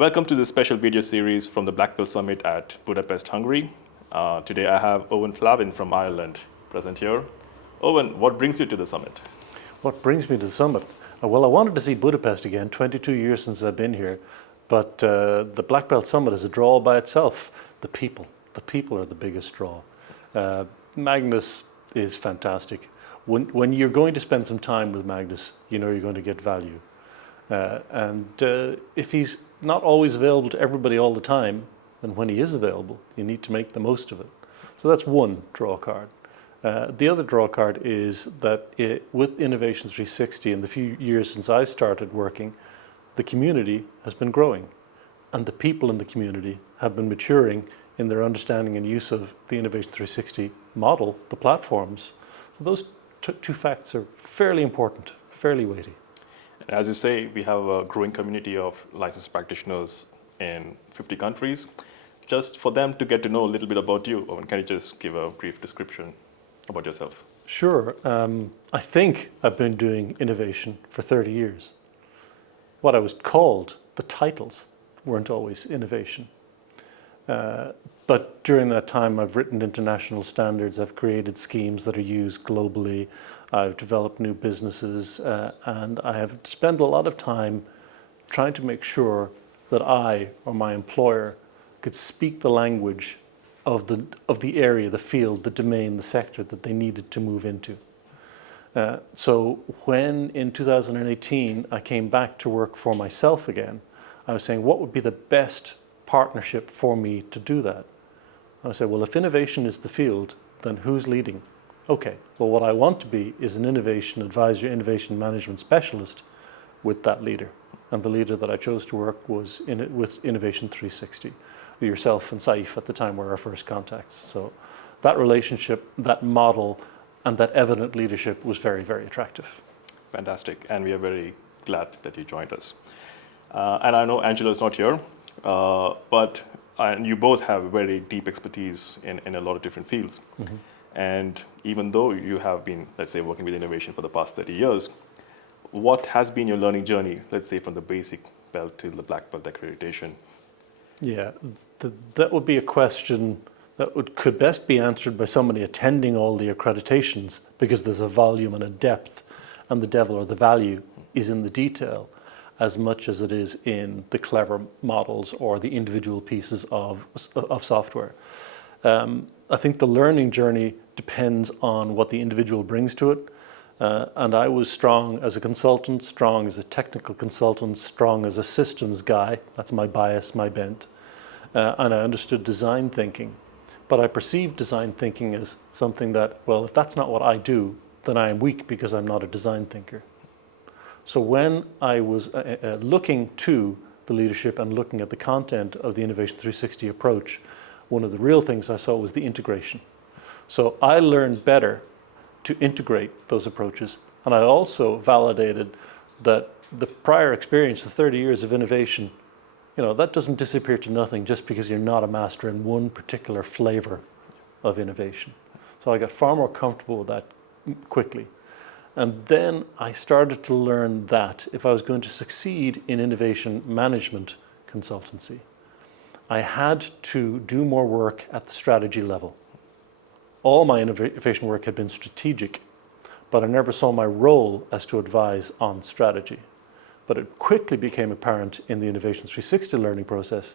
Welcome to this special video series from the Black Belt Summit at Budapest, Hungary. Today I have Eoin Flavin from Ireland present here. Eoin, what brings you to the summit? What brings me to the summit? Well, I wanted to see Budapest again, 22 years since I've been here, but the Black Belt Summit is a draw by itself. The people are the biggest draw. Magnus is fantastic. When you're going to spend some time with Magnus, you know you're going to get value. If he's not always available to everybody all the time, then when he is available, you need to make the most of it. So that's one draw card. The other draw card is that with Innovation 360, in the few years since I started working, the community has been growing, and the people in the community have been maturing in their understanding and use of the Innovation 360 model, the platforms. So those two facts are fairly important, fairly weighty. As you say, we have a growing community of licensed practitioners in 50 countries. Just for them to get to know a little bit about you, Eoin, can you just give a brief description about yourself? Sure. I think I've been doing innovation for 30 years. What I was called, the titles weren't always innovation. But during that time, I've written international standards, I've created schemes that are used globally, I've developed new businesses, and I have spent a lot of time trying to make sure that I or my employer could speak the language of the area, the field, the domain, the sector that they needed to move into. So when in 2018 I came back to work for myself again, I was saying, what would be the best partnership for me to do that? I said, well, if innovation is the field, then who's leading? Okay, well, what I want to be is an innovation advisor, innovation management specialist with that leader. And the leader that I chose to work was with Innovation 360. Yourself and Saif at the time were our first contacts. So that relationship, that model, and that evident leadership was very, very attractive. Fantastic, and we are very glad that you joined us. And I know Angelo is not here, but you both have very deep expertise in a lot of different fields. Mm-hmm. And even though you have been, let's say, working with innovation for the past 30 years, what has been your learning journey, let's say, from the basic belt to the black belt accreditation? Yeah, that would be a question that could best be answered by somebody attending all the accreditations, because there's a volume and a depth, and the devil or the value is in the detail as much as it is in the clever models or the individual pieces of software. I think the learning journey depends on what the individual brings to it. And I was strong as a consultant, strong as a technical consultant, strong as a systems guy. That's my bias, my bent. And I understood design thinking. But I perceived design thinking as something that, well, if that's not what I do, then I am weak because I'm not a design thinker. So when I was looking to the leadership and looking at the content of the Innovation 360 approach, one of the real things I saw was the integration. So I learned better to integrate those approaches. And I also validated that the prior experience, the 30 years of innovation, that doesn't disappear to nothing just because you're not a master in one particular flavor of innovation. So I got far more comfortable with that quickly. And then I started to learn that if I was going to succeed in innovation management consultancy, I had to do more work at the strategy level. All my innovation work had been strategic, but I never saw my role as to advise on strategy. But it quickly became apparent in the Innovation 360 learning process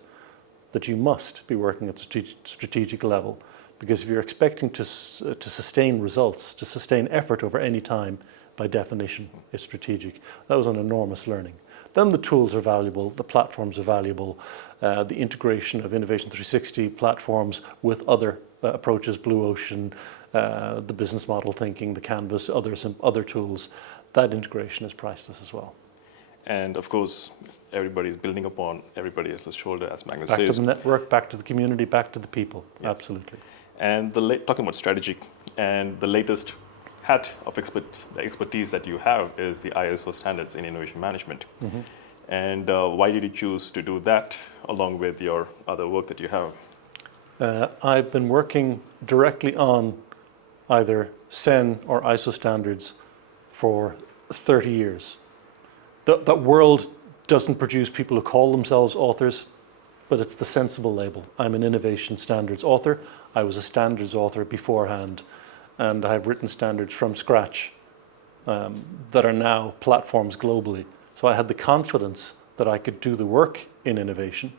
that you must be working at the strategic level, because if you're expecting to sustain results, to sustain effort over any time, by definition, it's strategic. That was an enormous learning. Then the tools are valuable, the platforms are valuable, the integration of Innovation 360 platforms with other approaches, Blue Ocean, the business model thinking, the Canvas, other tools, that integration is priceless as well. And of course, everybody's building upon everybody else's shoulder, as Magnus says. Back to the network, back to the community, back to the people, yes. Absolutely. And talking about strategy, and the latest hat of expertise that you have is the ISO standards in innovation management. Mm-hmm. And why did you choose to do that along with your other work that you have? I've been working directly on either CEN or ISO standards for 30 years. That world doesn't produce people who call themselves authors, but it's the sensible label. I'm an innovation standards author. I was a standards author beforehand, and I've written standards from scratch that are now platforms globally. So I had the confidence that I could do the work in innovation,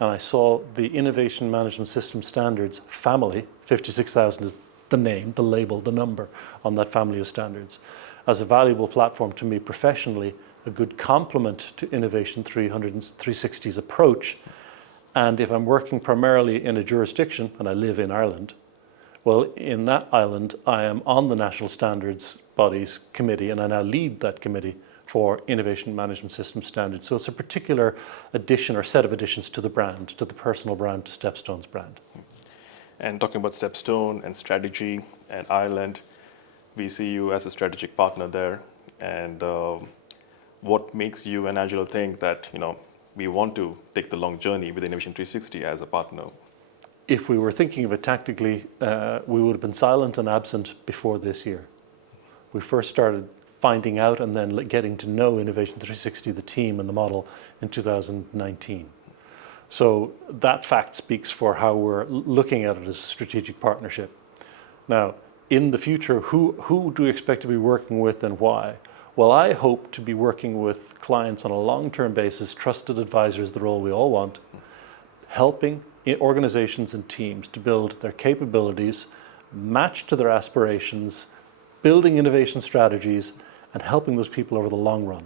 and I saw the Innovation Management System Standards family, 56,000 is the name, the label, the number on that family of standards, as a valuable platform to me professionally, a good complement to Innovation 360's approach. And if I'm working primarily in a jurisdiction, and I live in Ireland, well, in that island, I am on the National Standards Bodies Committee, and I now lead that committee for Innovation Management System Standards. So it's a particular addition or set of additions to the brand, to the personal brand, to Stepstone's brand. And talking about Stepstone and strategy and Ireland, we see you as a strategic partner there. And what makes you and Angelo think that, we want to take the long journey with Innovation 360 as a partner? If we were thinking of it tactically, we would have been silent and absent before this year. We first started finding out and then getting to know Innovation 360, the team and the model, in 2019. So that fact speaks for how we're looking at it as a strategic partnership. Now, in the future, who do we expect to be working with and why? Well, I hope to be working with clients on a long-term basis, trusted advisors, the role we all want, helping organizations and teams to build their capabilities, matched to their aspirations, building innovation strategies, and helping those people over the long run.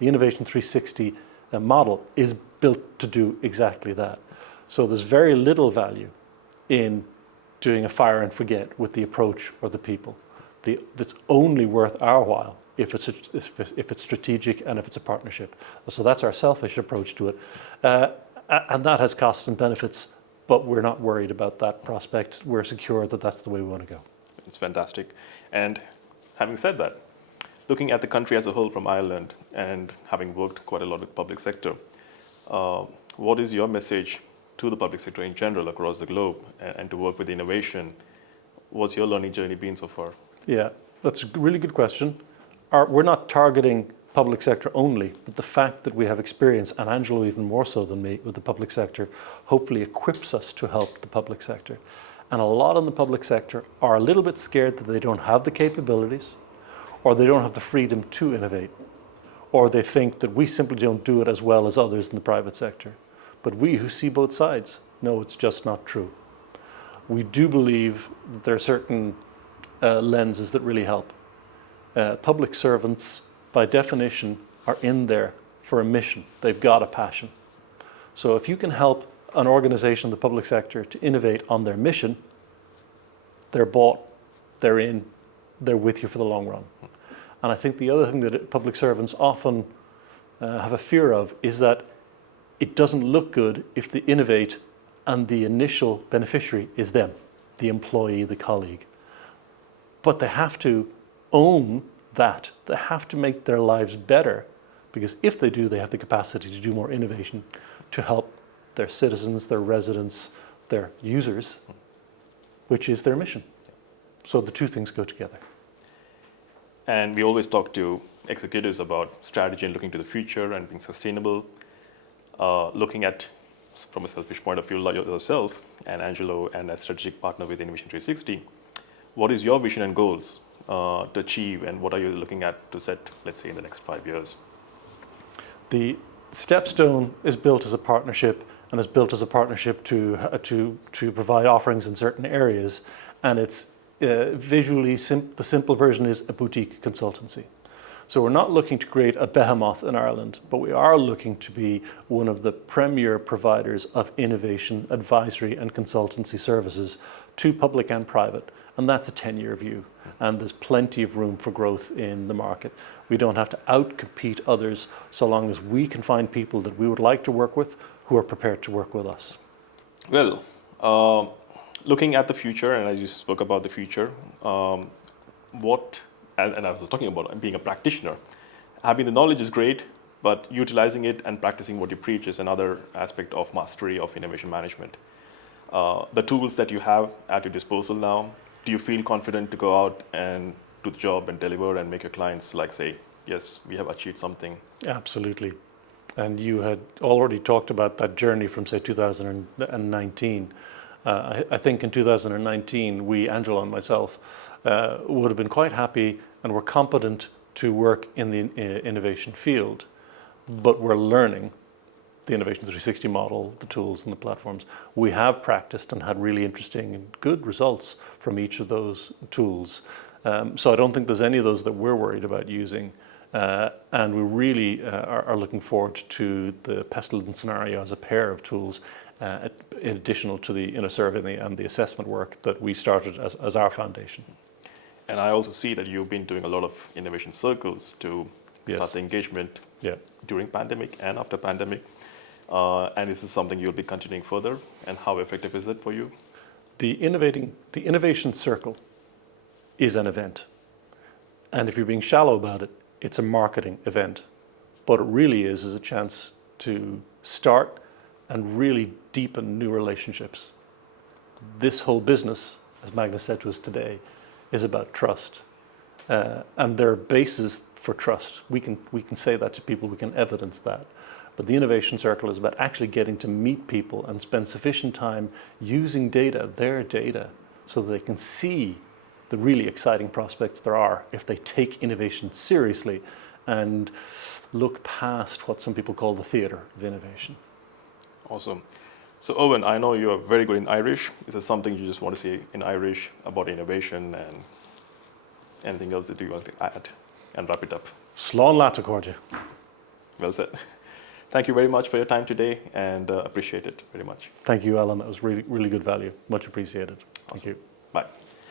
The Innovation 360 model is built to do exactly that. So there's very little value in doing a fire and forget with the approach or the people. It's only worth our while if it's strategic and if it's a partnership. So that's our selfish approach to it. And that has costs and benefits, but we're not worried about that prospect. We're secure that that's the way we want to go. It's fantastic. And having said that, looking at the country as a whole from Ireland and having worked quite a lot with public sector, what is your message to the public sector in general across the globe and to work with innovation? What's your learning journey been so far? Yeah, that's a really good question. We're not targeting public sector only, but the fact that we have experience, and Angelo even more so than me, with the public sector, hopefully equips us to help the public sector. And a lot in the public sector are a little bit scared that they don't have the capabilities, or they don't have the freedom to innovate, or they think that we simply don't do it as well as others in the private sector. But we who see both sides know it's just not true. We do believe that there are certain lenses that really help. Public servants, by definition, are in there for a mission. They've got a passion. So if you can help an organization in the public sector to innovate on their mission, they're bought, they're in, they're with you for the long run. And I think the other thing that public servants often have a fear of is that it doesn't look good if they innovate and the initial beneficiary is them, the employee, the colleague. But they have to own that. They have to make their lives better, because if they do, they have the capacity to do more innovation to help their citizens, their residents, their users, which is their mission. So the two things go together. And we always talk to executives about strategy and looking to the future and being sustainable. Looking at, from a selfish point of view, like yourself and Angelo and a strategic partner with Innovation 360, what is your vision and goals to achieve, and what are you looking at to set, let's say, in the next 5 years? The Stepstone is built as a partnership, and is built as a partnership to provide offerings in certain areas, and it's visually the simple version is a boutique consultancy. So we're not looking to create a behemoth in Ireland, but we are looking to be one of the premier providers of innovation, advisory and consultancy services to public and private. And that's a 10-year view. And there's plenty of room for growth in the market. We don't have to outcompete others so long as we can find people that we would like to work with who are prepared to work with us. Well, looking at the future, and as you spoke about the future, and I was talking about being a practitioner, having the knowledge is great, but utilizing it and practicing what you preach is another aspect of mastery of innovation management. The tools that you have at your disposal now, do you feel confident to go out and do the job and deliver and make your clients say, yes, we have achieved something? Absolutely. And you had already talked about that journey from, say, 2019. I think in 2019, we, Angela and myself, would have been quite happy and were competent to work in the innovation field, but we're learning the Innovation 360 model, the tools and the platforms. We have practiced and had really interesting and good results from each of those tools. So I don't think there's any of those that we're worried about using. And we really are looking forward to the pestilence scenario as a pair of tools, in additional to the inner survey and the assessment work that we started as our foundation. And I also see that you've been doing a lot of innovation circles to Yes. start the engagement Yeah. during pandemic and after pandemic. And this is something you'll be continuing further. And how effective is it for you? The innovation circle is an event. And if you're being shallow about it, it's a marketing event. What it really is a chance to start and really deepen new relationships. This whole business, as Magnus said to us today, is about trust. And there are bases for trust. We can say that to people, we can evidence that. But the innovation circle is about actually getting to meet people and spend sufficient time using data, their data, so that they can see the really exciting prospects there are if they take innovation seriously and look past what some people call the theater of innovation. Awesome. So Eoin, I know you're very good in Irish. Is there something you just want to say in Irish about innovation and anything else that you want to add and wrap it up? Slán leat a cóide. Well said. Thank you very much for your time today and appreciate it very much. Thank you, Alan. That was really, really good value. Much appreciated. Thank you. Bye.